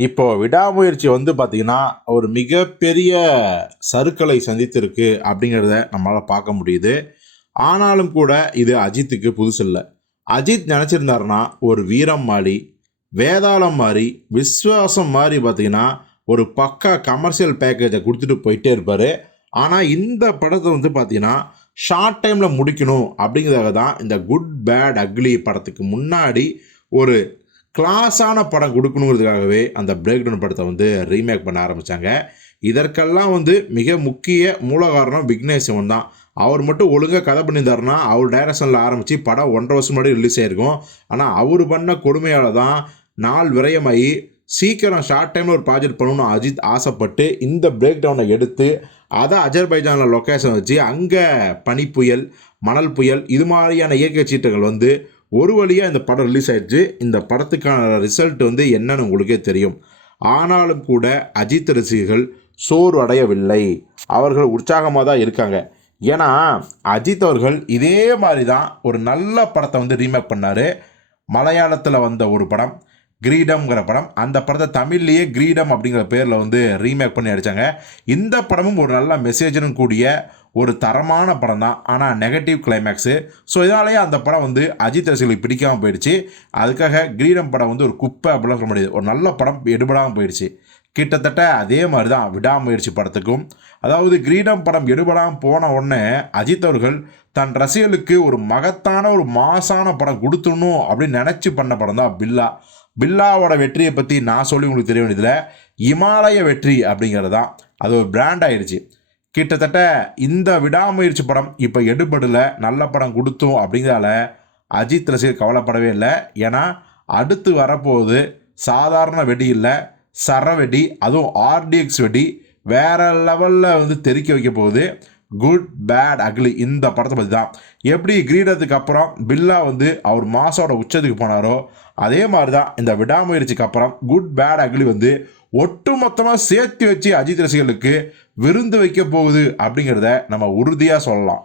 இப்போ விடாமுயற்சி வந்து பார்த்திங்கன்னா, ஒரு மிகப்பெரிய சறுக்கலை சந்தித்திருக்கு அப்படிங்கிறத நம்மளால் பார்க்க முடியுது. ஆனாலும் கூட இது அஜித்துக்கு புதுசு இல்ல. அஜித் நெனச்சிருந்தாருன்னா, ஒரு வீரம் மாரி, வேதாளம் மாரி, விஸ்வாசம் மாரி பார்த்திங்கன்னா, ஒரு பக்கா கமர்ஷியல் பேக்கேஜ குடுத்துட்டு போயிட்டே இருப்பாரு. ஆனா, இந்த படத்த வந்து பார்த்திங்கன்னா, ஷார்ட் டைம்ல முடிக்கணும் அப்படிங்கிறதுக்காக தான் இந்த குட், பேட், அக்லி படத்துக்கு முன்னாடி ஒரு கிளாஸான படம் குடுக்கணுங்கிறதுக்காகவே அந்த பிரேக் டவுன் படத்த வந்து ரீமேக் பண்ண ஆரம்பிச்சாங்க. இதற்கெல்லாம் வந்து மிக முக்கிய மூல காரணம் விக்னேஷ் சிவன் தான். அவர் மட்டும் ஒழுங்கா கதை பண்ணியிருந்தாருன்னா, அவர் டைரக்ஷன்ல ஆரம்பிச்சு படம் 1 1/2 வருஷம் முன்னாடி ரிலீஸ் ஆயிருக்கும். ஆனா, அவரு பண்ண கொடுமையால தான் நாள் விரயமாயி, சீக்கிரம் ஷார்ட் டைம்ல ஒரு ப்ராஜெக்ட் பண்ணணும்னு அஜித் ஆசைப்பட்டு, இந்த பிரேக் டவுன எடுத்து, அத அஜர்பைஜான்ல லொகேஷன் வச்சு, அங்க பனிப்புயல், மணல் புயல் இது மாரியான இயற்கை சீற்றங்கள் வந்து ஒரு வழியா இந்த படம் ரிலீஸ் ஆயிடுச்சு. இந்த படத்துக்கான ரிசல்ட் வந்து என்னன்னு உங்களுக்கே தெரியும். ஆனாலும் கூட அஜித் ரசிகர்கள் சோர்வு அடையவில்லை. அவர்கள் உற்சாகமா தான் இருக்காங்க. ஏன்னா, அஜித் அவர்கள் இதே மாரி தான் ஒரு நல்ல படத்த வந்து ரீமேக் பண்ணாரு. மலையாளத்தில வந்த ஒரு படம், கிரீடம்ங்கிற படம். அந்த படத்த தமிழ்லயே கிரீடம் அப்படிங்கிற பேர்ல வந்து ரீமேக் பண்ணி அடிச்சாங்க. இந்த படமும் ஒரு நல்ல மெசேஜுடன் கூடிய ஒரு தரமான படம் தான். ஆனா நெகட்டிவ் கிளைமேக்ஸு. ஸோ இதனாலேயே அந்த படம் வந்து அஜித் ரசிகர்களுக்கு பிடிக்காம போயிடுச்சு. அதுக்காக கிரீடம் படம் வந்து ஒரு குப்பை அப்படிலாம் சொல்ல முடியாது. ஒரு நல்ல படம் எடுபடாம போயிடுச்சு. கிட்டத்தட்ட அதே மாரி தான் விடாமுயற்சி படத்துக்கும். அதாவது கிரீடம் படம் எடுபடாம போன உடனே அஜித் அவர்கள் தன் ரசிகர்களுக்கு ஒரு மகத்தான ஒரு மாஸான படம் குடுத்துடணும் அப்படின்னு நெனச்சு பண்ண படம் தான் பில்லா. பில்லாவோட வெற்றியை பற்றி நான் சொல்லி உங்களுக்கு தெரிய வேண்டியதில்ல. இமாலய வெற்றி அப்படிங்கிறது தான். அது ஒரு பிராண்ட் ஆயிடுச்சு. கிட்டத்தட்ட இந்த விடாமுயற்சி படம் இப்போ எடுபடல, நல்ல படம் குடுத்தோம் அப்படிங்கிறதால அஜித் ரசிகர் கவலைப்படவே இல்ல. ஏன்னா, அடுத்து வரப்போகுது சாதாரண வெடி இல்ல, சரவெடி, அதுவும் ஆர்டிஎக்ஸ் வெடி. வேற லெவல்ல வந்து தெறிக்க வைக்க போகுது. குட், பேட், அக்லி இந்த படத்தை பற்றி தான். எப்படி கிரீடத்துக்கு அப்புறம் பில்லா வந்து அவர் மாஸோட உச்சத்துக்கு போனாரோ, அதே மாதிரி தான் இந்த விடாமுயற்சிக்கு அப்புறம் குட், பேட், அக்லி வந்து ஒட்டுமொத்தமாக சேர்த்து வச்சு அஜித் ரசிகர்களுக்கு விருந்து வைக்க போகுது அப்படிங்கிறத நம்ம உறுதியாக சொல்லலாம்.